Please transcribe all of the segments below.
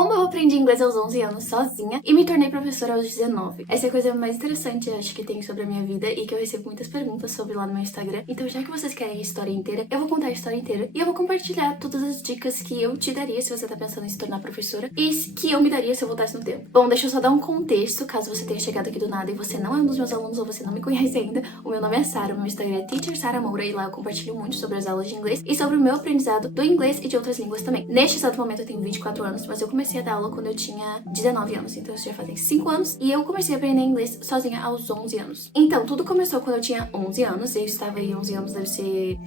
como eu aprendi inglês aos 11 anos sozinha e me tornei professora aos 19. Essa é a coisa mais interessante, eu acho, que tem sobre a minha vida e que eu recebo muitas perguntas sobre lá no meu Instagram. Então, já que vocês querem a história inteira, eu vou contar a história inteira e eu vou compartilhar todas as dicas que eu te daria se você tá pensando em se tornar professora e que eu me daria se eu voltasse no tempo. Bom, deixa eu só dar um contexto, caso você tenha chegado aqui do nada e você não é um dos meus alunos ou você não me conhece ainda. O meu nome é Sara, o meu Instagram é Teacher Sara Moura e lá eu compartilho muito sobre as aulas de inglês e sobre o meu aprendizado do inglês e de outras línguas também. Neste exato momento eu tenho 24 anos, mas eu comecei a dar aula quando eu tinha 19 anos, então isso já fazem 5 anos, e eu comecei a aprender inglês sozinha aos 11 anos. Então, tudo começou quando eu tinha 11 anos, eu estava aí 11 anos, deve ser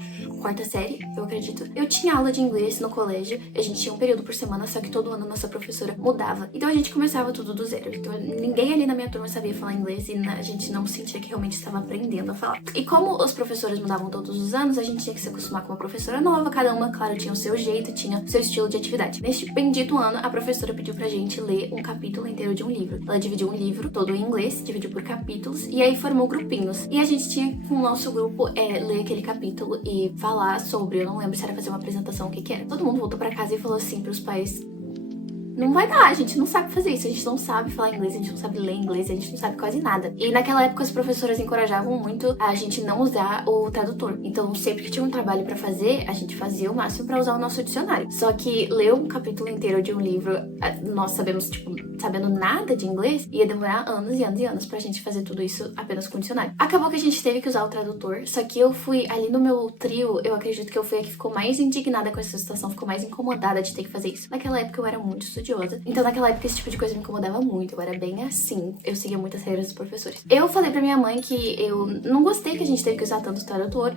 quarta série, eu acredito. Eu tinha aula de inglês no colégio, a gente tinha um período por semana, só que todo ano nossa professora mudava. Então a gente começava tudo do zero, então ninguém ali na minha turma sabia falar inglês e a gente não sentia que realmente estava aprendendo a falar. E como os professores mudavam todos os anos, a gente tinha que se acostumar com uma professora nova, cada uma, claro, tinha o seu jeito, tinha o seu estilo de atividade. Neste bendito ano, a professora pediu pra gente ler um capítulo inteiro de um livro. Ela dividiu um livro todo em inglês, dividiu por capítulos, e aí formou grupinhos. E a gente tinha, com o nosso grupo, ler aquele capítulo e falar sobre, eu não lembro se era fazer uma apresentação, o que que era. Todo mundo voltou pra casa e falou assim pros pais: não vai dar, a gente não sabe fazer isso, a gente não sabe falar inglês, a gente não sabe ler inglês, a gente não sabe quase nada. E naquela época as professoras encorajavam muito a gente não usar o tradutor. Então sempre que tinha um trabalho pra fazer, a gente fazia o máximo pra usar o nosso dicionário. Só que ler um capítulo inteiro de um livro, nós sabemos, sabendo nada de inglês, ia demorar anos e anos e anos pra gente fazer tudo isso apenas com dicionário. Acabou que a gente teve que usar o tradutor, só que eu fui, ali no meu trio, eu acredito que eu fui a que ficou mais indignada com essa situação, ficou mais incomodada de ter que fazer isso. Naquela época eu era muito estudiosa. Então naquela época esse tipo de coisa me incomodava muito, eu era bem assim, eu seguia muitas regras dos professores. Eu falei pra minha mãe que eu não gostei que a gente teve que usar tanto tradutor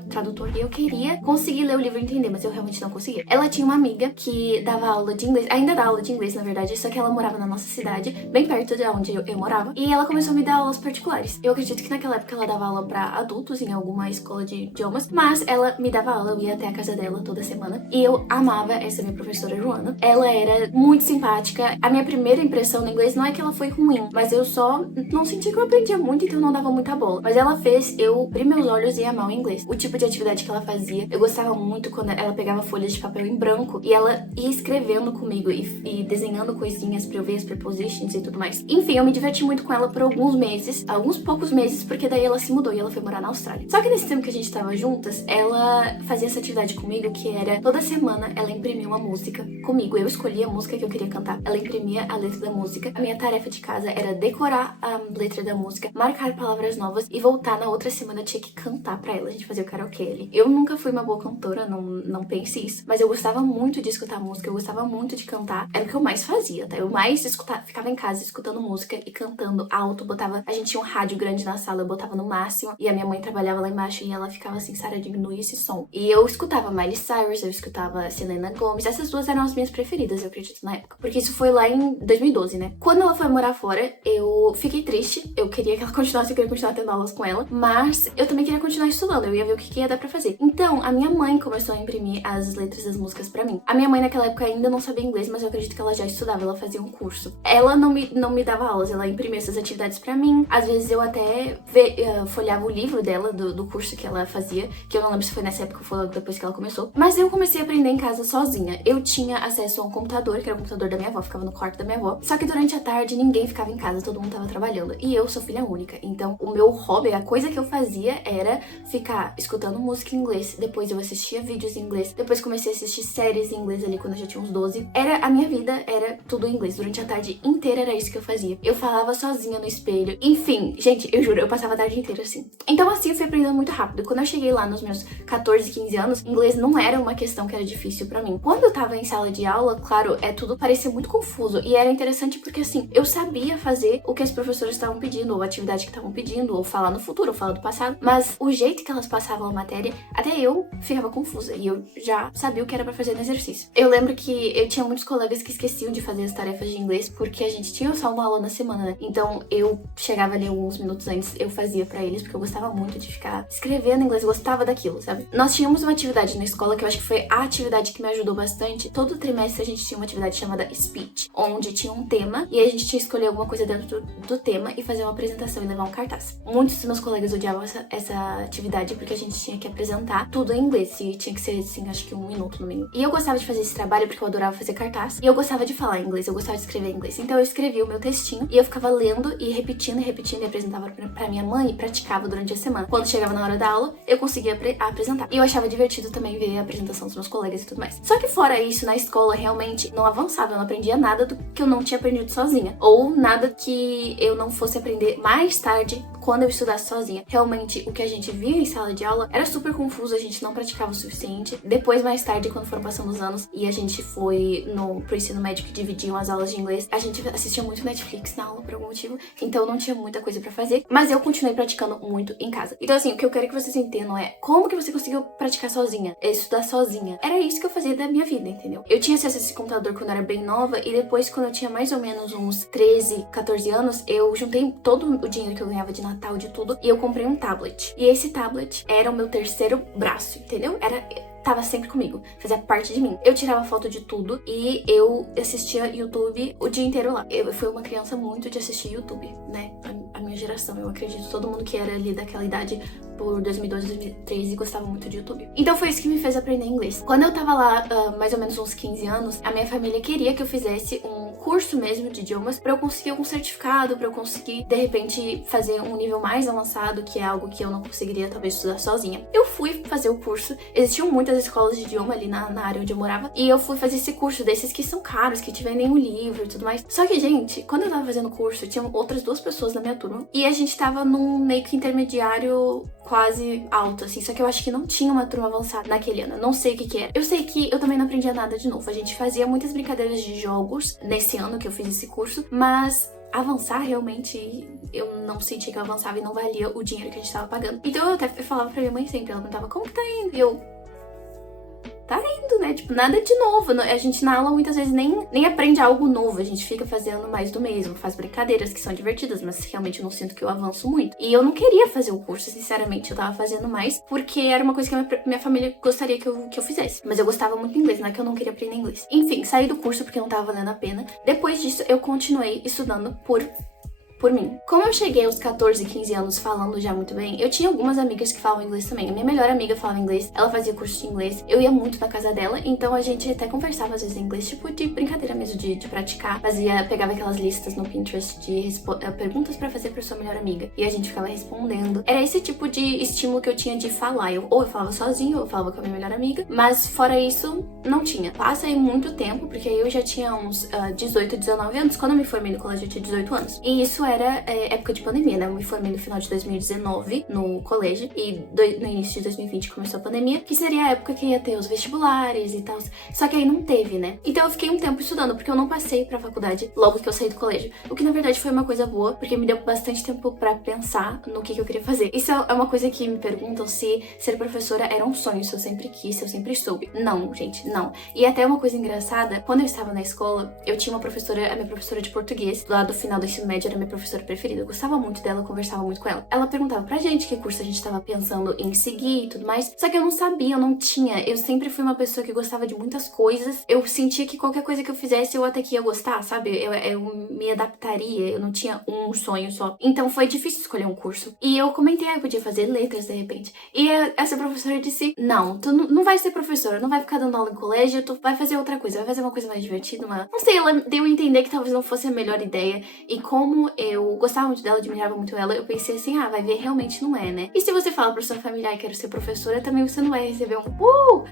e eu queria conseguir ler o livro e entender, mas eu realmente não conseguia. Ela tinha uma amiga que dava aula de inglês, ainda dá aula de inglês na verdade, só que ela morava na nossa cidade, bem perto de onde eu morava, e ela começou a me dar aulas particulares. Eu acredito que naquela época ela dava aula pra adultos em alguma escola de idiomas, mas ela me dava aula, eu ia até a casa dela toda semana, e eu amava essa minha professora Joana. Ela era muito simpática. A minha primeira impressão no inglês não é que ela foi ruim, mas eu só não senti que eu aprendia muito, então não dava muita bola. Mas ela fez eu abrir meus olhos e amar o inglês. O tipo de atividade que ela fazia, eu gostava muito quando ela pegava folhas de papel em branco e ela ia escrevendo comigo e desenhando coisinhas pra eu ver as prepositions e tudo mais. Enfim, eu me diverti muito com ela por alguns poucos meses, porque daí ela se mudou e ela foi morar na Austrália. Só que nesse tempo que a gente tava juntas, ela fazia essa atividade comigo, que era toda semana ela imprimia uma música comigo. Eu escolhia a música que eu queria cantar, ela imprimia a letra da música. A minha tarefa de casa era decorar a letra da música, marcar palavras novas e voltar na outra semana eu tinha que cantar pra ela. A gente fazia o karaokê ali. Eu nunca fui uma boa cantora, não pense isso, mas eu gostava muito de escutar música, eu gostava muito de cantar. Era o que eu mais fazia, tá? Eu mais ficava em casa escutando música e cantando alto, a gente tinha um rádio grande na sala, eu botava no máximo e a minha mãe trabalhava lá embaixo e ela ficava assim: Sara, diminui esse som. E eu escutava Miley Cyrus, eu escutava Selena Gomez, essas duas eram as minhas preferidas, eu acredito, na época, porque isso foi lá em 2012, né? Quando ela foi morar fora, eu fiquei triste. Eu queria que ela continuasse, eu queria continuar tendo aulas com ela, mas eu também queria continuar estudando, eu ia ver o que ia dar pra fazer. Então, a minha mãe começou a imprimir as letras das músicas pra mim. A minha mãe naquela época ainda não sabia inglês, mas eu acredito que ela já estudava, ela fazia um curso. Ela não me dava aulas, ela imprimia essas atividades pra mim. Às vezes eu até folhava o livro dela, do curso que ela fazia, que eu não lembro se foi nessa época ou foi logo depois que ela começou. Mas eu comecei a aprender em casa sozinha. Eu tinha acesso a um computador, que era o computador da minha avó, ficava no quarto da minha avó. Só que durante a tarde ninguém ficava em casa, todo mundo tava trabalhando. E eu sou filha única, então o meu hobby, a coisa que eu fazia era ficar escutando música em inglês. Depois eu assistia vídeos em inglês. Depois comecei a assistir séries em inglês ali quando eu já tinha uns 12. A minha vida era tudo em inglês. Durante a tarde inteira era isso que eu fazia. Eu falava sozinha no espelho. Enfim, gente, eu juro, eu passava a tarde inteira assim. Então assim eu fui aprendendo muito rápido. Quando eu cheguei lá nos meus 14, 15 anos, inglês não era uma questão que era difícil pra mim. Quando eu tava em sala de aula, claro, tudo parecia muito confuso. E era interessante porque assim, eu sabia fazer o que as professoras estavam pedindo, ou a atividade que estavam pedindo, ou falar no futuro, ou falar do passado, mas o jeito que elas passavam a matéria, até eu ficava confusa, e eu já sabia o que era pra fazer no exercício. Eu lembro que eu tinha muitos colegas que esqueciam de fazer as tarefas de inglês, porque porque a gente tinha só uma aula na semana, né? Então eu chegava ali alguns minutos antes, eu fazia pra eles, porque eu gostava muito de ficar escrevendo em inglês, eu gostava daquilo, sabe? Nós tínhamos uma atividade na escola que eu acho que foi a atividade que me ajudou bastante. Todo trimestre a gente tinha uma atividade chamada Speech, onde tinha um tema e a gente tinha que escolher alguma coisa dentro do tema e fazer uma apresentação e levar um cartaz. Muitos dos meus colegas odiavam essa atividade porque a gente tinha que apresentar tudo em inglês e tinha que ser, assim, acho que 1 minuto no mínimo. E eu gostava de fazer esse trabalho porque eu adorava fazer cartaz e eu gostava de falar inglês, eu gostava de escrever em inglês. Então eu escrevia o meu textinho e eu ficava lendo e repetindo e apresentava pra minha mãe e praticava durante a semana. Quando chegava na hora da aula, eu conseguia apresentar. E eu achava divertido também ver a apresentação dos meus colegas e tudo mais. Só que fora isso, na escola realmente não avançava, eu não aprendia nada do que eu não tinha aprendido sozinha. Ou nada que eu não fosse aprender mais tarde quando eu estudasse sozinha. Realmente, o que a gente via em sala de aula era super confuso, a gente não praticava o suficiente. Depois, mais tarde, quando foram passando os anos e a gente foi pro ensino médio que dividiam as aulas de inglês, a gente assistia muito Netflix na aula por algum motivo, então não tinha muita coisa pra fazer, mas eu continuei praticando muito em casa. Então assim, o que eu quero que vocês entendam é como que você conseguiu praticar sozinha, estudar sozinha. Era isso que eu fazia da minha vida, entendeu? Eu tinha acesso a esse computador quando eu era bem nova e depois, quando eu tinha mais ou menos uns 13, 14 anos, eu juntei todo o dinheiro que eu ganhava de Natal, de tudo, e eu comprei um tablet. E esse tablet era o meu terceiro braço, entendeu? Tava sempre comigo, fazia parte de mim. Eu tirava foto de tudo e eu assistia YouTube o dia inteiro lá. Eu fui uma criança muito de assistir YouTube, né? A minha geração, eu acredito, todo mundo que era ali daquela idade por 2012, 2013 gostava muito de YouTube. Então foi isso que me fez aprender inglês. Quando eu tava lá, mais ou menos uns 15 anos, a minha família queria que eu fizesse um curso mesmo de idiomas pra eu conseguir algum certificado, pra eu conseguir, de repente, fazer um nível mais avançado, que é algo que eu não conseguiria talvez estudar sozinha. Eu fui fazer o curso, existiam muitas escolas de idioma ali na área onde eu morava, e eu fui fazer esse curso desses que são caros, que te vendem um livro e tudo mais. Só que, gente, quando eu tava fazendo o curso, tinham outras 2 pessoas na minha turma, e a gente tava num meio que intermediário quase alto, assim, só que eu acho que não tinha uma turma avançada naquele ano, eu não sei o que era. Eu sei que eu também não aprendia nada de novo, a gente fazia muitas brincadeiras de jogos nesse ano que eu fiz esse curso, mas avançar realmente eu não sentia que eu avançava e não valia o dinheiro que a gente tava pagando. Então eu falava pra minha mãe sempre, ela perguntava como que tá indo? E eu, tá indo, né? Tipo, nada de novo. A gente na aula muitas vezes nem aprende algo novo. A gente fica fazendo mais do mesmo. Faz brincadeiras que são divertidas, mas realmente eu não sinto que eu avanço muito. E eu não queria fazer o curso, sinceramente. Eu tava fazendo mais porque era uma coisa que a minha família gostaria que eu fizesse. Mas eu gostava muito de inglês, não é que eu não queria aprender inglês. Enfim, saí do curso porque não tava valendo a pena. Depois disso, eu continuei estudando por mim. Como eu cheguei aos 14, 15 anos falando já muito bem, eu tinha algumas amigas que falavam inglês também. A minha melhor amiga falava inglês, ela fazia curso de inglês, eu ia muito na casa dela, então a gente até conversava às vezes em inglês, tipo de brincadeira mesmo, de praticar. Pegava aquelas listas no Pinterest de perguntas pra fazer pra sua melhor amiga, e a gente ficava respondendo. Era esse tipo de estímulo que eu tinha de falar. Ou eu falava sozinho, ou eu falava com a minha melhor amiga, mas fora isso, não tinha. Passa aí muito tempo, porque aí eu já tinha uns 18, 19 anos. Quando eu me formei no colégio, eu tinha 18 anos. E isso era época de pandemia, né? Eu me formei no final de 2019 no colégio e no início de 2020 começou a pandemia, que seria a época que ia ter os vestibulares e tal. Só que aí não teve, né? Então eu fiquei um tempo estudando, porque eu não passei pra faculdade logo que eu saí do colégio. O que na verdade foi uma coisa boa, porque me deu bastante tempo pra pensar no que eu queria fazer. Isso é uma coisa que me perguntam se ser professora era um sonho, se eu sempre quis, se eu sempre soube. Não, gente, não. E até uma coisa engraçada, quando eu estava na escola, eu tinha uma professora, a minha professora de português, lá do final do ensino médio, era minha professora preferida. Eu gostava muito dela, eu conversava muito com ela. Ela perguntava pra gente que curso a gente tava pensando em seguir e tudo mais. Só que eu não sabia, eu não tinha. Eu sempre fui uma pessoa que gostava de muitas coisas. Eu sentia que qualquer coisa que eu fizesse eu até que ia gostar, sabe? Eu me adaptaria, eu não tinha um sonho só. Então foi difícil escolher um curso. E eu comentei, eu podia fazer letras de repente. E essa professora disse: não, tu não vai ser professora, não vai ficar dando aula em colégio, tu vai fazer outra coisa, vai fazer uma coisa mais divertida, Não sei, ela deu a entender que talvez não fosse a melhor ideia. E como eu gostava muito dela, admirava muito ela, eu pensei assim, vai ver, realmente não é, né? E se você fala pra sua família, quero ser professora, também você não vai receber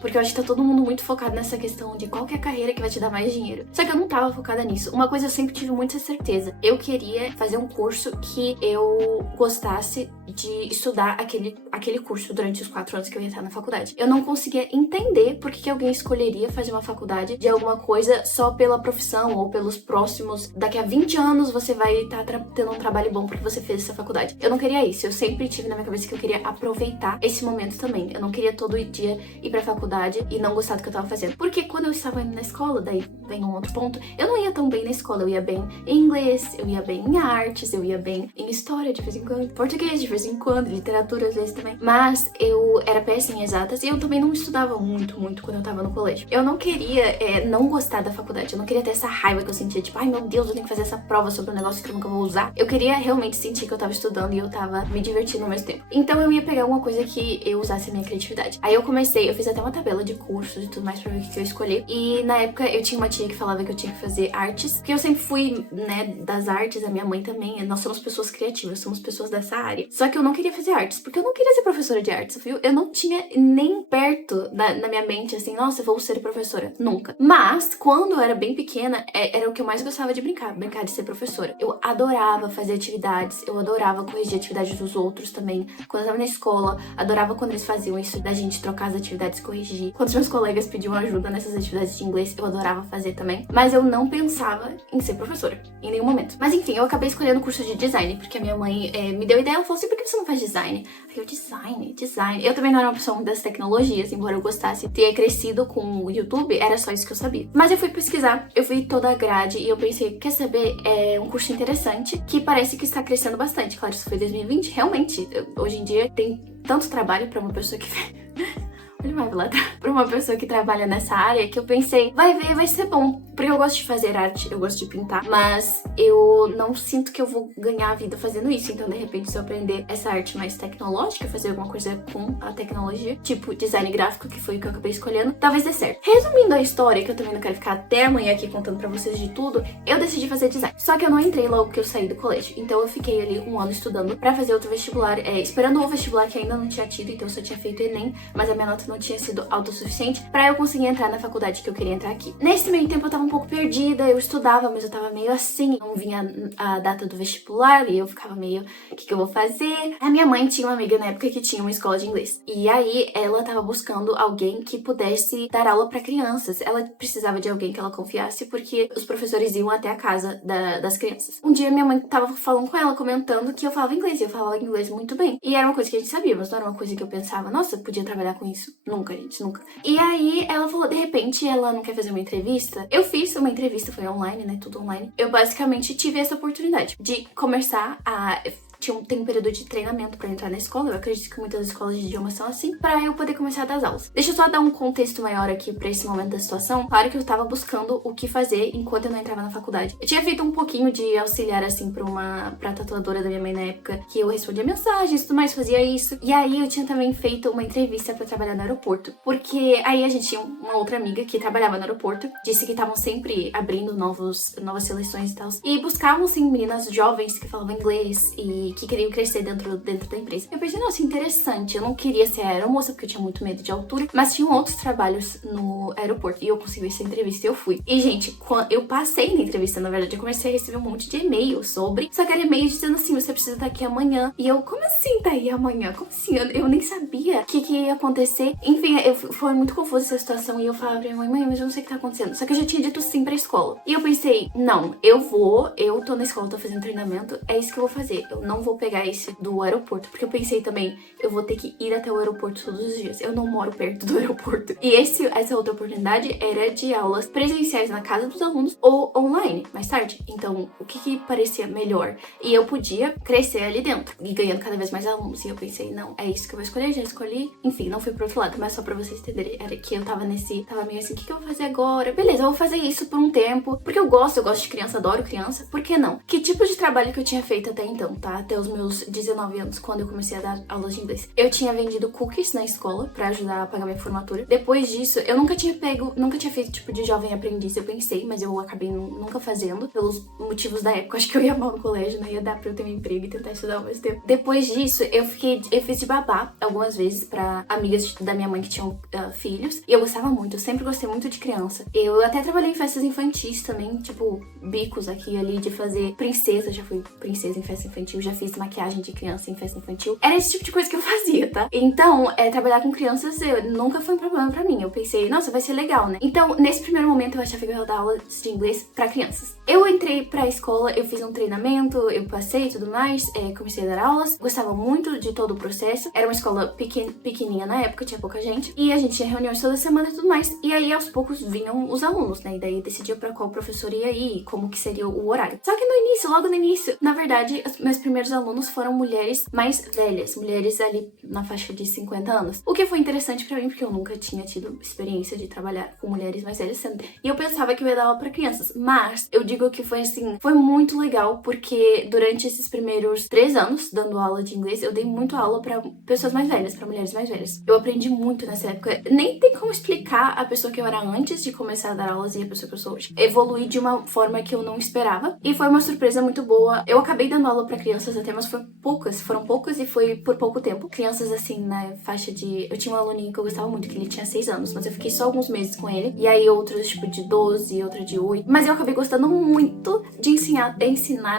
porque eu acho que tá todo mundo muito focado nessa questão de qual que é a carreira que vai te dar mais dinheiro. Só que eu não tava focada nisso. Uma coisa eu sempre tive muita certeza. Eu queria fazer um curso que eu gostasse de estudar aquele curso durante os 4 anos que eu ia estar na faculdade. Eu não conseguia entender por que alguém escolheria fazer uma faculdade de alguma coisa só pela profissão ou pelos próximos, daqui a 20 anos você vai estar tendo um trabalho bom porque você fez essa faculdade. Eu não queria isso, eu sempre tive na minha cabeça que eu queria aproveitar esse momento também. Eu não queria todo dia ir pra faculdade e não gostar do que eu tava fazendo. Porque quando eu estava indo na escola, daí vem um outro ponto, eu não ia tão bem na escola. Eu ia bem em inglês, eu ia bem em artes, eu ia bem em história de vez em quando, português de vez em quando, literatura às vezes também. Mas eu era péssima em exatas e eu também não estudava muito quando eu tava no colégio. Eu não queria não gostar da faculdade, eu não queria ter essa raiva que eu sentia, tipo, ai meu Deus, eu tenho que fazer essa prova sobre um negócio que eu nunca vou usar. Eu queria realmente sentir que eu tava estudando e eu tava me divertindo ao mesmo tempo. Então eu ia pegar uma coisa que eu usasse a minha criatividade. Aí eu fiz até uma tabela de cursos e tudo mais pra ver o que eu escolhi. E na época eu tinha uma tia que falava que eu tinha que fazer artes, porque eu sempre fui, né, das artes, a minha mãe também. Nós somos pessoas criativas, somos pessoas dessa área. Só que eu não queria fazer artes, porque eu não queria ser professora de artes, viu? Eu não tinha nem perto na minha mente, assim, nossa, eu vou ser professora. Nunca. Mas, quando eu era bem pequena, era o que eu mais gostava de brincar de ser professora. Eu adorava fazer atividades, eu adorava corrigir atividades dos outros também. Quando eu tava na escola, adorava quando eles faziam isso, da gente trocar as atividades e corrigir. Quando os meus colegas pediam ajuda nessas atividades de inglês, eu adorava fazer também. Mas eu não pensava em ser professora, em nenhum momento. Mas enfim, eu acabei escolhendo o curso de design, porque a minha mãe me deu ideia, ela falou assim, por que você não faz design? Eu, design. Eu também não era uma pessoa das tecnologias, embora eu gostasse de ter crescido com o YouTube, era só isso que eu sabia. Mas eu fui pesquisar, eu vi toda a grade e eu pensei, quer saber, é um curso interessante que parece que está crescendo bastante. Claro, isso foi 2020, realmente. Hoje em dia tem tanto trabalho pra uma pessoa que... Olha mais lá, pra uma pessoa que trabalha nessa área, que eu pensei, vai ver, vai ser bom. Porque eu gosto de fazer arte, eu gosto de pintar, mas eu não sinto que eu vou ganhar a vida fazendo isso. Então, de repente, se eu aprender essa arte mais tecnológica, fazer alguma coisa com a tecnologia, tipo design gráfico, que foi o que eu acabei escolhendo, talvez dê certo. Resumindo a história, que eu também não quero ficar até amanhã aqui contando pra vocês de tudo, eu decidi fazer design. Só que eu não entrei logo que eu saí do colégio. Então, eu fiquei ali um ano estudando pra fazer outro vestibular, esperando o vestibular que ainda não tinha tido, então eu só tinha feito Enem, mas a minha nota não tinha sido autossuficiente pra eu conseguir entrar na faculdade que eu queria entrar aqui. Nesse meio tempo eu tava um pouco perdida, eu estudava, mas eu tava meio assim, não vinha a data do vestibular e eu ficava meio, o que eu vou fazer? A minha mãe tinha uma amiga na época que tinha uma escola de inglês. E aí ela tava buscando alguém que pudesse dar aula pra crianças. Ela precisava de alguém que ela confiasse, porque os professores iam até a casa das crianças. Um dia minha mãe tava falando com ela, comentando que eu falava inglês, e eu falava inglês muito bem. E era uma coisa que a gente sabia, mas não era uma coisa que eu pensava, nossa, eu podia trabalhar com isso. Nunca, gente, nunca. E aí ela falou, de repente, ela não quer fazer uma entrevista. Eu fiz uma entrevista, foi online, né, tudo online. Eu basicamente tive essa oportunidade de começar a... Tem um período de treinamento pra entrar na escola, eu acredito que muitas escolas de idiomas são assim, pra eu poder começar a dar as aulas. Deixa eu só dar um contexto maior aqui pra esse momento da situação. Claro que eu tava buscando o que fazer enquanto eu não entrava na faculdade. Eu tinha feito um pouquinho de auxiliar, assim, pra tatuadora da minha mãe na época, que eu respondia mensagens e tudo mais, fazia isso. E aí eu tinha também feito uma entrevista pra trabalhar no aeroporto, porque aí a gente tinha uma outra amiga que trabalhava no aeroporto, disse que estavam sempre abrindo novas seleções e tal, e buscavam, assim, meninas jovens que falavam inglês e que queriam crescer dentro da empresa. Eu pensei, nossa, interessante. Eu não queria ser aeromoça porque eu tinha muito medo de altura, mas tinham outros trabalhos no aeroporto e eu consegui essa entrevista e eu fui. E, gente, quando eu passei na entrevista, na verdade, eu comecei a receber um monte de e-mail sobre, só que era e-mail dizendo assim, você precisa estar aqui amanhã. E eu, como assim tá aí amanhã? Como assim? Eu nem sabia o que ia acontecer. Enfim, foi muito confusa essa situação e eu falava pra minha mãe, mas eu não sei o que tá acontecendo. Só que eu já tinha dito sim pra escola. E eu pensei, não, eu tô na escola, tô fazendo treinamento, é isso que eu vou fazer. Eu não vou pegar esse do aeroporto, porque eu pensei também, eu vou ter que ir até o aeroporto todos os dias. Eu não moro perto do aeroporto. E essa outra oportunidade era de aulas presenciais na casa dos alunos ou online, mais tarde. Então, o que parecia melhor? E eu podia crescer ali dentro e ganhando cada vez mais alunos. E eu pensei, não, é isso que eu vou escolher, já escolhi. Enfim, não fui pro outro lado, mas só pra vocês entenderem, era que eu tava meio assim, o que eu vou fazer agora? Beleza, eu vou fazer isso por um tempo, porque eu gosto de criança, adoro criança, por que não? Que tipo de trabalho que eu tinha feito até então, tá? Até os meus 19 anos, quando eu comecei a dar aulas de inglês. Eu tinha vendido cookies na escola pra ajudar a pagar minha formatura. Depois disso, eu nunca tinha feito tipo de jovem aprendiz, eu pensei, mas eu acabei nunca fazendo, pelos motivos da época. Acho que eu ia mal no colégio, não ia dar pra eu ter um emprego e tentar estudar ao mesmo tempo. Depois disso, eu fiz de babá algumas vezes pra amigas da minha mãe que tinham filhos, e eu gostava muito, eu sempre gostei muito de criança. Eu até trabalhei em festas infantis também, tipo, bicos aqui e ali de fazer princesa, já fui princesa em festa infantil, já fiz fiz maquiagem de criança em festa infantil. Era esse tipo de coisa que eu fazia, tá? Então, trabalhar com crianças nunca foi um problema pra mim. Eu pensei, nossa, vai ser legal, né? Então, nesse primeiro momento, eu achava que eu ia dar aulas de inglês pra crianças. Eu entrei pra escola, eu fiz um treinamento, eu passei e tudo mais, comecei a dar aulas, gostava muito de todo o processo. Era uma escola pequenininha na época, tinha pouca gente, e a gente tinha reuniões toda semana e tudo mais. E aí, aos poucos, vinham os alunos, né? E daí decidia pra qual professor ia ir, como que seria o horário. Só que no início, logo no início, na verdade, os meus primeiros alunos foram mulheres mais velhas, mulheres ali na faixa de 50 anos. O que foi interessante pra mim, porque eu nunca tinha tido experiência de trabalhar com mulheres mais velhas sendo. E eu pensava que eu ia dar aula pra crianças, mas eu digo que foi assim, foi muito legal, porque durante esses primeiros 3 anos dando aula de inglês, eu dei muito aula pra pessoas mais velhas, pra mulheres mais velhas. Eu aprendi muito nessa época. Nem tem como explicar a pessoa que eu era antes de começar a dar aulas e a pessoa que eu sou hoje. Evoluí de uma forma que eu não esperava e foi uma surpresa muito boa. Eu acabei dando aula pra crianças até, mas foram poucas e foi por pouco tempo. Crianças assim, na faixa de... Eu tinha um aluninho que eu gostava muito, que ele tinha 6 anos, mas eu fiquei só alguns meses com ele. E aí outros, tipo, de 12, outra de 8. Mas eu acabei gostando muito de ensinar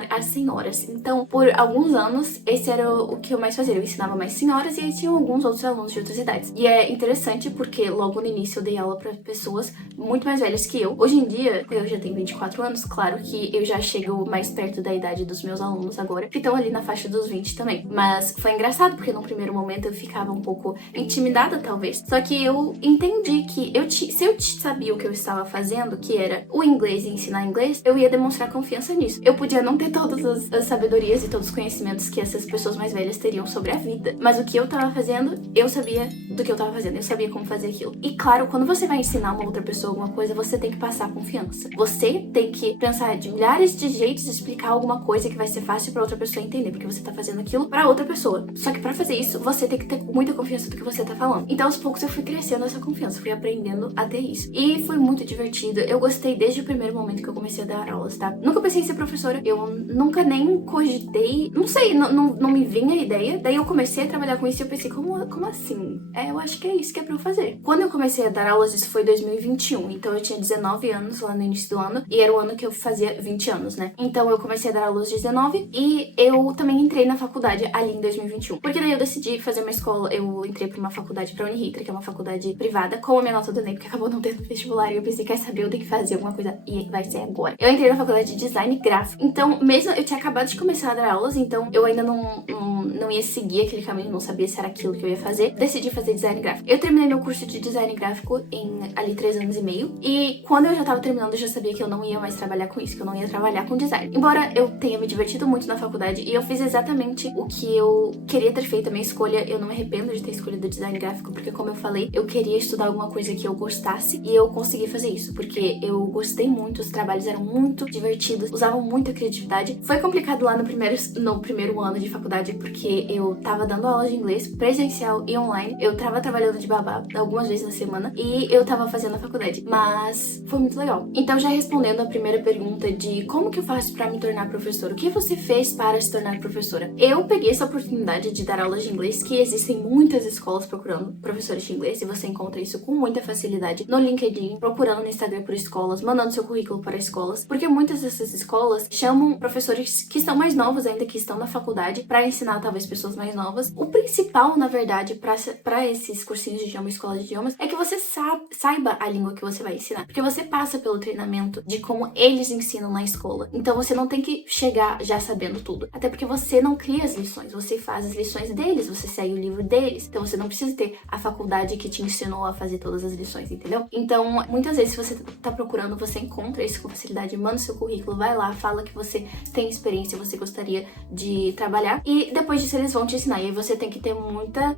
as senhoras. Então, por alguns anos, esse era o que eu mais fazia. Eu ensinava mais senhoras e aí tinham alguns outros alunos de outras idades. E é interessante porque logo no início eu dei aula pra pessoas muito mais velhas que eu. Hoje em dia, eu já tenho 24 anos, claro que eu já chego mais perto da idade dos meus alunos agora, que estão ali na faixa dos 20 também. Mas foi engraçado, porque no primeiro momento eu ficava um pouco intimidada, talvez. Só que eu entendi que se eu sabia o que eu estava fazendo, que era o inglês e ensinar inglês, eu ia demonstrar confiança nisso. Eu podia não ter todas as sabedorias e todos os conhecimentos que essas pessoas mais velhas teriam sobre a vida, mas o que eu tava fazendo, eu sabia do que eu tava fazendo, eu sabia como fazer aquilo. E claro, quando você vai ensinar uma outra pessoa alguma coisa, você tem que passar confiança. Você tem que pensar de milhares de jeitos de explicar alguma coisa que vai ser fácil pra outra pessoa entender, porque você tá fazendo aquilo pra outra pessoa. Só que pra fazer isso, você tem que ter muita confiança do que você tá falando. Então, aos poucos, eu fui crescendo essa confiança, fui aprendendo a ter isso. E foi muito divertido. Eu gostei desde o primeiro momento que eu comecei a dar aulas, tá? Nunca pensei em ser professora, eu nunca nem cogitei, não sei, não me vinha a ideia. Daí eu comecei a trabalhar com isso e eu pensei, como assim? Eu acho que é isso que é pra eu fazer. Quando eu comecei a dar aulas, isso foi 2021, então eu tinha 19 anos lá no início do ano, e era o ano que eu fazia 20 anos, né? Então eu comecei a dar aulas de 19 e eu também entrei na faculdade ali em 2021. Porque daí eu decidi fazer uma escola, eu entrei pra uma faculdade pra Uniriter, que é uma faculdade privada, com a minha nota do Enem, porque acabou não tendo vestibular, e eu pensei, quer saber, eu tenho que fazer alguma coisa, e vai ser agora. Eu entrei na faculdade de design gráfico, então mesmo eu tinha acabado de começar a dar aulas, então eu ainda não ia seguir aquele caminho, não sabia se era aquilo que eu ia fazer, decidi fazer design gráfico. Eu terminei meu curso de design gráfico em ali 3 anos e meio, e quando eu já tava terminando, eu já sabia que eu não ia mais trabalhar com isso, que eu não ia trabalhar com design. Embora eu tenha me divertido muito na faculdade e eu fiz exatamente o que eu queria ter feito, a minha escolha, eu não me arrependo de ter escolhido design gráfico, porque como eu falei, eu queria estudar alguma coisa que eu gostasse e eu consegui fazer isso, porque eu gostei muito, os trabalhos eram muito divertidos, usavam muita criatividade. Foi complicado lá no primeiro ano de faculdade, porque eu tava dando aula de inglês presencial e online, eu tava trabalhando de babá algumas vezes na semana e eu tava fazendo a faculdade, mas foi muito legal. Então, já respondendo a primeira pergunta de como que eu faço pra me tornar professora, o que você fez para se tornar professora? Eu peguei essa oportunidade de dar aulas de inglês, que existem muitas escolas procurando professores de inglês, e você encontra isso com muita facilidade no LinkedIn, procurando no Instagram por escolas, mandando seu currículo para escolas, porque muitas dessas escolas chamam professores que são mais novos ainda, que estão na faculdade, para ensinar talvez pessoas mais novas. O principal, na verdade, para esses cursinhos de idioma, escola de idiomas, é que você saiba a língua que você vai ensinar, porque você passa pelo treinamento de como eles ensinam na escola. Então você não tem que chegar já sabendo tudo, até porque você não cria as lições, você faz as lições deles, você segue o livro deles, então você não precisa ter a faculdade que te ensinou a fazer todas as lições, entendeu? Então, muitas vezes, se você tá procurando, você encontra isso com facilidade, manda seu currículo, vai lá, fala que você tem experiência, você gostaria de trabalhar, e depois disso eles vão te ensinar. E aí você tem que ter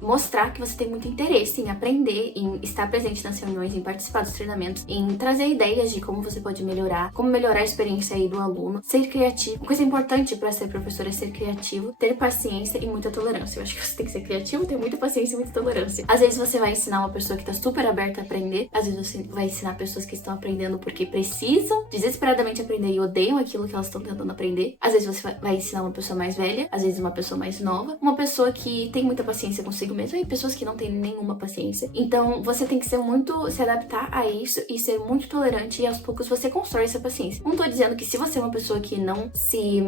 mostrar que você tem muito interesse em aprender, em estar presente nas reuniões, em participar dos treinamentos, em trazer ideias de como você pode melhorar, como melhorar a experiência aí do aluno, ser criativo. Uma coisa importante para ser professor é ser criativo, ter paciência e muita tolerância. Eu acho que você tem que ser criativo, ter muita paciência e muita tolerância. Às vezes você vai ensinar uma pessoa que tá super aberta a aprender, às vezes você vai ensinar pessoas que estão aprendendo porque precisam desesperadamente aprender e odeiam aquilo que elas estão tentando aprender. Às vezes você vai ensinar uma pessoa mais velha, às vezes uma pessoa mais nova, uma pessoa que tem muita paciência consigo mesma e pessoas que não têm nenhuma paciência. Então você tem que se adaptar a isso e ser muito tolerante, e aos poucos você constrói essa paciência. Não tô dizendo que se você é uma pessoa que não se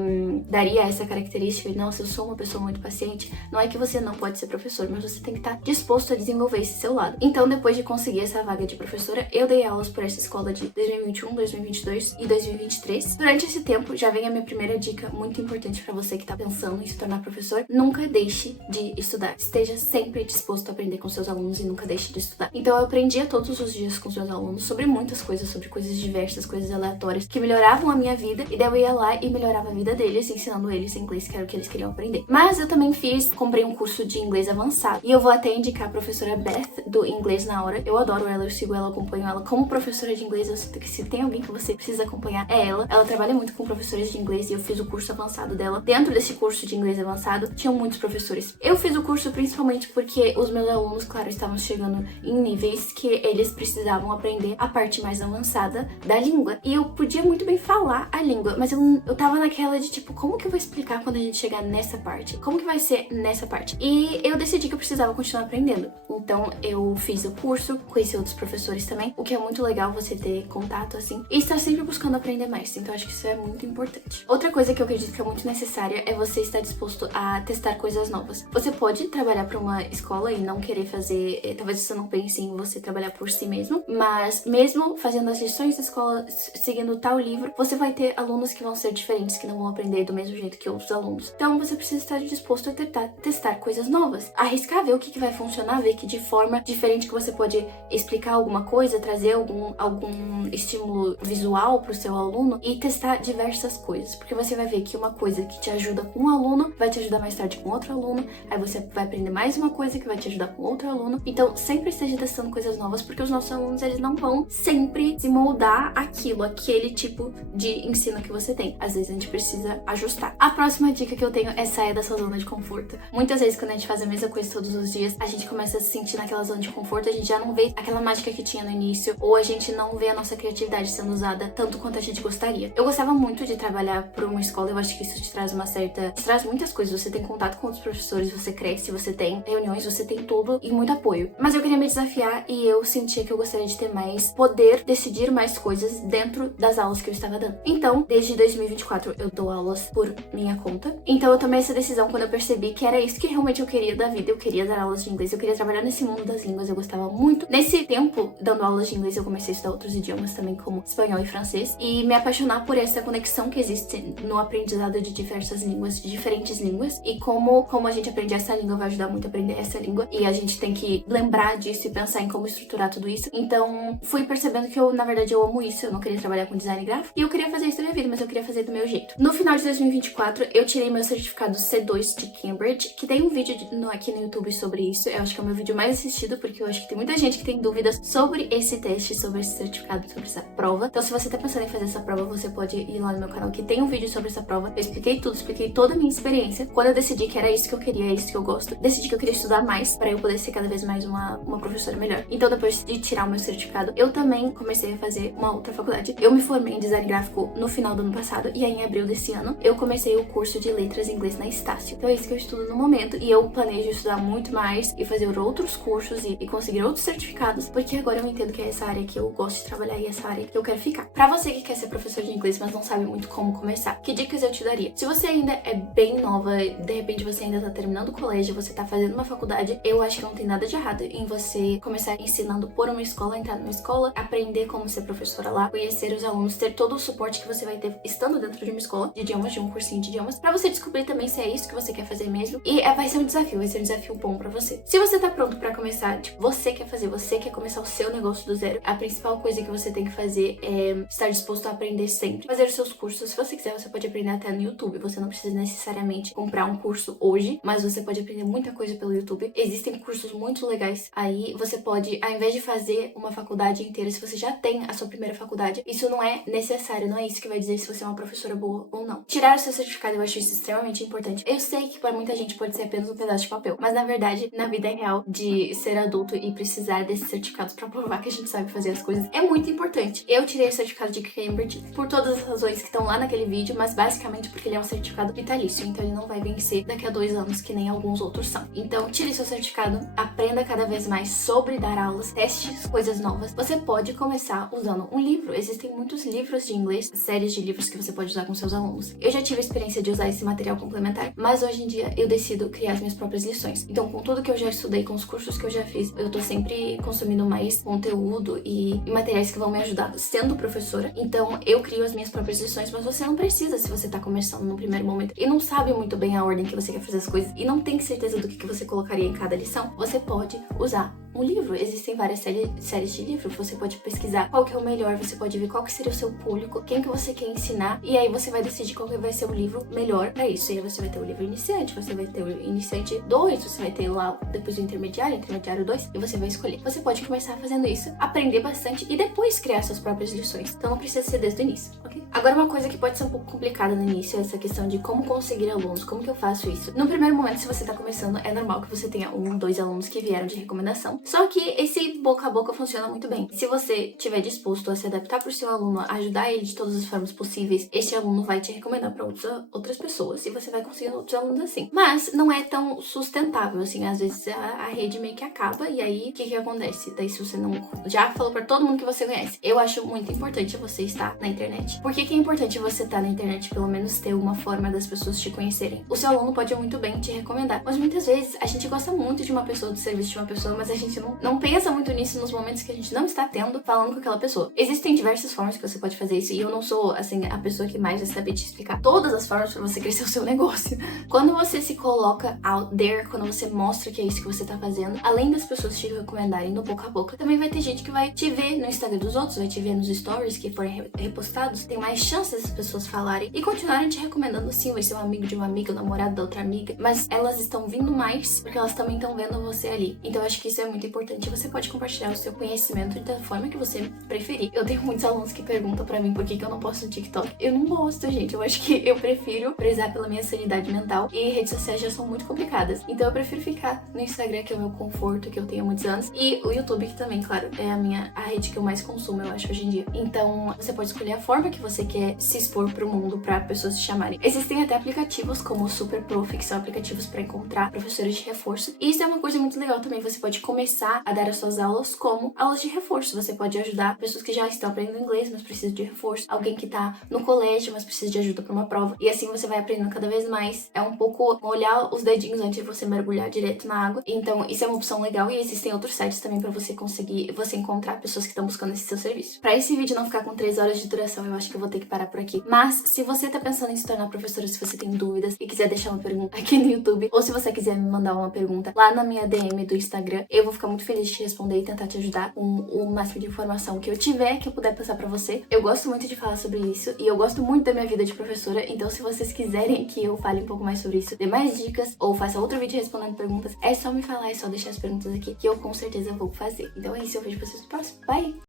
daria essa característica característica de, nossa, eu sou uma pessoa muito paciente, não é que você não pode ser professor, mas você tem que estar disposto a desenvolver esse seu lado. Então, depois de conseguir essa vaga de professora, eu dei aulas por essa escola de 2021, 2022 e 2023. Durante esse tempo, já vem a minha primeira dica muito importante pra você que tá pensando em se tornar professor: nunca deixe de estudar. Esteja sempre disposto a aprender com seus alunos e nunca deixe de estudar. Então, eu aprendia todos os dias com os meus alunos sobre muitas coisas, sobre coisas diversas, coisas aleatórias que melhoravam a minha vida, e daí eu ia lá e melhorava a vida deles, ensinando eles inglês, que era o que eles queriam aprender. Mas eu também comprei um curso de inglês avançado, e eu vou até indicar a professora Beth do Inglês na Hora. Eu adoro ela, eu sigo ela, acompanho ela como professora de inglês. Eu sinto que se tem alguém que você precisa acompanhar, é ela. Ela trabalha muito com professores de inglês e eu fiz o curso avançado dela. Dentro desse curso de inglês avançado, tinham muitos professores. Eu fiz o curso principalmente porque os meus alunos, claro, estavam chegando em níveis que eles precisavam aprender a parte mais avançada da língua. E eu podia muito bem falar a língua, mas eu tava naquela de tipo, como que eu vou explicar quando a gente chegar nessa parte? Como que vai ser nessa parte? E eu decidi que eu precisava continuar aprendendo. Então eu fiz o curso, conheci outros professores também, o que é muito legal você ter contato assim e estar sempre buscando aprender mais. Então eu acho que isso é muito importante. Outra coisa que eu acredito que é muito necessária é você estar disposto a testar coisas novas. Você pode trabalhar para uma escola e não querer fazer, talvez você não pense em você trabalhar por si mesmo, mas mesmo fazendo as lições da escola, seguindo tal livro, você vai ter alunos que vão ser diferentes, que não vão aprender do mesmo jeito que outros alunos. Então você precisa estar disposto a testar coisas novas, arriscar, ver o que vai funcionar, ver que de forma diferente que você pode explicar alguma coisa, trazer algum estímulo visual para o seu aluno e testar diversas coisas, porque você vai ver que uma coisa que te ajuda com um aluno vai te ajudar mais tarde com outro aluno, aí você vai aprender mais uma coisa que vai te ajudar com outro aluno. Então sempre esteja testando coisas novas, porque os nossos alunos, eles não vão sempre se moldar aquele tipo de ensino que você tem. Às vezes a gente precisa ajustar. A próxima dica que eu tenho é: saia da sua zona de conforto. Muitas vezes quando a gente faz a mesma coisa todos os dias, a gente começa a se sentir naquela zona de conforto, a gente já não vê aquela mágica que tinha no início, ou a gente não vê a nossa criatividade sendo usada tanto quanto a gente gostaria. Eu gostava muito de trabalhar por uma escola, eu acho que isso te traz te traz muitas coisas. Você tem contato com outros professores, você cresce, você tem reuniões, você tem tudo e muito apoio. Mas eu queria me desafiar e eu sentia que eu gostaria de ter mais poder, decidir mais coisas dentro das aulas que eu estava dando. Então, desde 2024 eu dou aulas por minha conta. Então eu tomei essa decisão quando eu percebi que era isso que realmente eu queria da vida. Eu queria dar aulas de inglês, eu queria trabalhar nesse mundo das línguas, eu gostava muito. Nesse tempo, dando aulas de inglês, eu comecei a estudar outros idiomas também, como espanhol e francês, e me apaixonar por essa conexão que existe no aprendizado de diversas línguas, de diferentes línguas, e como a gente aprende essa língua vai ajudar muito a aprender essa língua, e a gente tem que lembrar disso e pensar em como estruturar tudo isso. Então, fui percebendo que na verdade, eu amo isso. Eu não queria trabalhar com design gráfico e eu queria fazer isso da minha vida, mas eu queria fazer do meu jeito. No final de 2024, eu tirei meu certificado C2 de Cambridge, que tem um vídeo aqui no YouTube sobre isso. Eu acho que é o meu vídeo mais assistido, porque eu acho que tem muita gente que tem dúvidas sobre esse teste, sobre esse certificado, sobre essa prova. Então, se você tá pensando em fazer essa prova, você pode ir lá no meu canal, que tem um vídeo sobre essa prova. Eu expliquei tudo, expliquei toda a minha experiência. Quando eu decidi que era isso que eu queria, é isso que eu gosto, decidi que eu queria estudar mais pra eu poder ser cada vez mais uma professora melhor. Então, depois de tirar o meu certificado, eu também comecei a fazer uma outra faculdade. Eu me formei em design gráfico no final do ano passado, e aí em abril desse ano eu comecei o curso de letras em inglês na Estácio. Então é isso que eu estudo no momento, e eu planejo estudar muito mais e fazer outros cursos e conseguir outros certificados, porque agora eu entendo que é essa área que eu gosto de trabalhar e essa área que eu quero ficar. Pra você que quer ser professor de inglês, mas não sabe muito como começar, que dicas eu te daria? Se você ainda é bem nova, de repente você ainda tá terminando o colégio, você tá fazendo uma faculdade, eu acho que não tem nada de errado em você começar ensinando por uma escola, entrar numa escola, aprender como ser professora lá, conhecer os alunos, ter todo o suporte que você vai ter estando dentro de uma escola de idiomas, de um cursinho de idiomas, pra você descobrir também se é isso que você quer fazer mesmo. E vai ser um desafio bom pra você. Se você tá pronto pra começar, tipo, você quer começar o seu negócio do zero, a principal coisa que você tem que fazer é estar disposto a aprender sempre. Fazer os seus cursos, se você quiser, você pode aprender até no YouTube. Você não precisa necessariamente comprar um curso hoje, mas você pode aprender muita coisa pelo YouTube. Existem cursos muito legais aí. Você pode, ao invés de fazer uma faculdade inteira, se você já tem a sua primeira faculdade, isso não é necessário, não é isso que vai dizer se você é uma professora boa ou não. Tirar o seu certificado, eu acho isso extremamente importante. Eu sei que para muita gente pode ser apenas um pedaço de papel, mas na verdade, na vida real de ser adulto e precisar desses certificados para provar que a gente sabe fazer as coisas, é muito importante. Eu tirei o certificado de Cambridge por todas as razões que estão lá naquele vídeo, mas basicamente porque ele é um certificado vitalício, então ele não vai vencer daqui a 2 anos, que nem alguns outros são. Então, tire seu certificado, aprenda cada vez mais sobre dar aulas, teste coisas novas. Você pode começar usando um livro. Existem muitos livros de inglês, séries de livros que você pode usar com seus alunos. Eu já tive a experiência de de usar esse material complementar. Mas hoje em dia eu decido criar as minhas próprias lições. Então, com tudo que eu já estudei, com os cursos que eu já fiz, eu tô sempre consumindo mais conteúdo e materiais que vão me ajudar sendo professora. Então, eu crio as minhas próprias lições, mas você não precisa se você tá começando no primeiro momento e não sabe muito bem a ordem que você quer fazer as coisas e não tem certeza do que você colocaria em cada lição. Você pode usar um livro. Existem várias séries de livros. Você pode pesquisar qual que é o melhor, você pode ver qual que seria o seu público, quem que você quer ensinar, e aí você vai decidir qual que vai ser o livro melhor pra isso. E aí você vai ter o livro iniciante, você vai ter o iniciante 2, você vai ter lá depois o intermediário 2, e você vai escolher. Você pode começar fazendo isso, aprender bastante e depois criar suas próprias lições. Então não precisa ser desde o início, ok? Agora, uma coisa que pode ser um pouco complicada no início é essa questão de como conseguir alunos, como que eu faço isso. No primeiro momento, se você tá começando, é normal que você tenha 1, 2 alunos que vieram de recomendação. Só que esse boca a boca funciona muito bem. Se você estiver disposto a se adaptar pro seu aluno, ajudar ele de todas as formas possíveis, este aluno vai te recomendar para outras pessoas e você vai conseguindo outros alunos assim. Mas não é tão sustentável, assim, às vezes a rede meio que acaba e aí o que acontece? Daí se você não já falou para todo mundo que você conhece. Eu acho muito importante você estar na internet. Por que é importante você estar na internet? Pelo menos ter uma forma das pessoas te conhecerem. O seu aluno pode muito bem te recomendar, mas muitas vezes a gente gosta muito de uma pessoa, do serviço de uma pessoa, mas a gente não pensa muito nisso nos momentos que a gente não está tendo falando com aquela pessoa. Existem diversas formas que você pode fazer isso e eu não sou, assim, a pessoa que mais vai saber te explicar todas as formas para você crescer o seu negócio. Quando você se coloca out there, quando você mostra que é isso que você tá fazendo, além das pessoas te recomendarem no boca a boca, também vai ter gente que vai te ver no Instagram dos outros, vai te ver nos stories que forem repostados, tem mais chances das pessoas falarem e continuarem te recomendando. Sim, vai ser um amigo de uma amiga, o namorado da outra amiga, mas elas estão vindo mais porque elas também estão vendo você ali. Então eu acho que isso é muito importante. Você pode compartilhar o seu conhecimento da forma que você preferir. Eu tenho muitos alunos que perguntam pra mim por que eu não posto no TikTok. Eu não gosto, gente. Eu acho que eu prefiro prezar pela minha sanidade mental e redes sociais já são muito complicadas. Então eu prefiro ficar no Instagram, que é o meu conforto, que eu tenho há muitos anos, e o YouTube, que também, claro, é a rede que eu mais consumo, eu acho, hoje em dia. Então você pode escolher a forma que você quer se expor pro mundo pra pessoas te chamarem. Existem até aplicativos como o Super Prof, que são aplicativos pra encontrar professores de reforço. E isso é uma coisa muito legal também. Você pode começar a dar as suas aulas como aulas de reforço. Você pode ajudar pessoas que já estão aprendendo inglês, mas precisam de reforço. Alguém que tá no colégio, mas precisa de ajuda pra uma prova. E assim você vai aprendendo cada vez mais. É um pouco molhar os dedinhos antes de você mergulhar direto na água. Então isso é uma opção legal. E existem outros sites também pra você conseguir, você encontrar pessoas que estão buscando esse seu serviço. Pra esse vídeo não ficar com 3 horas de duração, eu acho que eu vou ter que parar por aqui. Mas se você tá pensando em se tornar professora, se você tem dúvidas e quiser deixar uma pergunta aqui no YouTube, ou se você quiser me mandar uma pergunta lá na minha DM do Instagram, eu vou ficar muito feliz de te responder e tentar te ajudar com o máximo de informação que eu tiver, que eu puder passar pra você. Eu gosto muito de falar sobre isso e eu gosto muito da minha vida de professora, então se vocês quiserem que eu fale um pouco mais sobre isso, dê mais dicas ou faça outro vídeo respondendo perguntas, é só me falar, é só deixar as perguntas aqui que eu com certeza vou fazer. Então é isso, eu vejo vocês no próximo. Bye!